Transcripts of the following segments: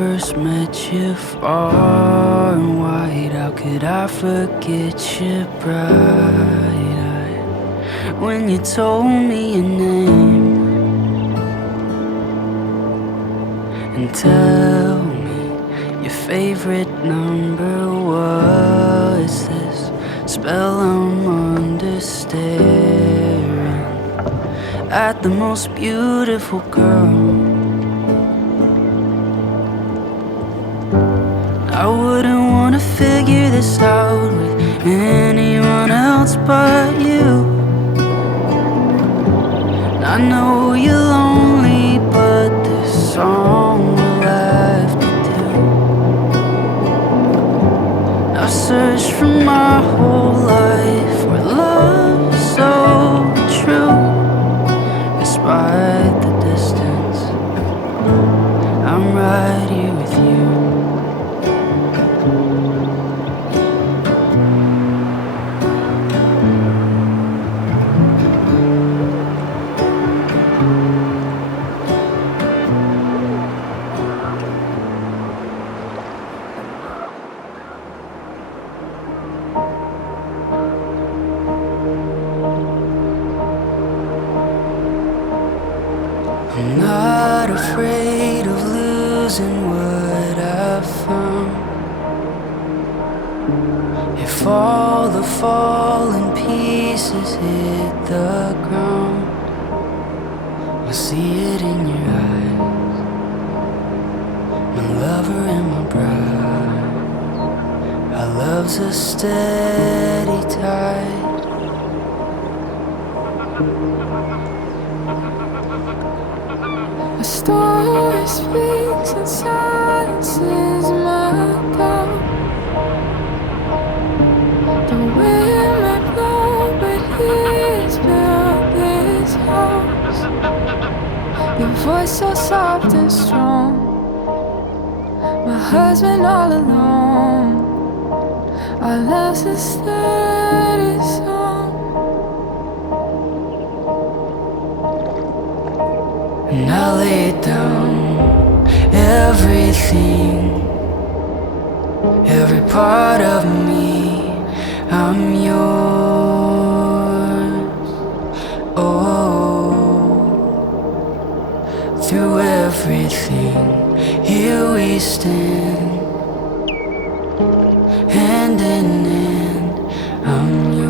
first met you far and wide. How could I forget your bright eye when you told me your name? And tell me your favorite number. Was this spell I'm under staring at the most beautiful girl? I wouldn't wanna figure this out with anyone else but you. I know you're lonely, but this song will have to do. I've searched for my whole life for love so true. Despite the distance, I'm right here with you. I'm not afraid of losing what I've found. If all the fallen pieces hit the ground, I see it in your eyes, my lover and my bride. Our love's a steady tide. A story speaks and silences my doubt. The wind may blow, but he's built this house. Your voice so soft and strong, my husband all alone. Our love's a steady song. And I lay down everything, every part of me, I'm yours. Oh, through everything, here we stand, hand in hand, I'm yours.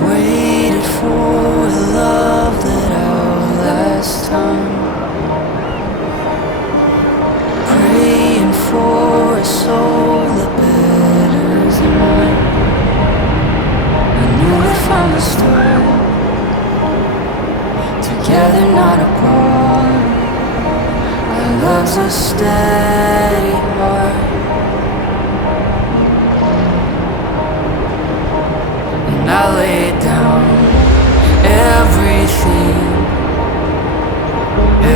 Waited for a love that outlasts time, praying for a soul that betters than mine. I knew it from the start, together not apart. Our love's a steady heart. And I lay down everything,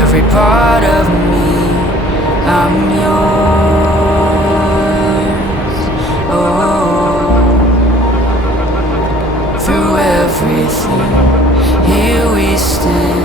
every part of me, I'm yours. Oh, through everything, here we stand,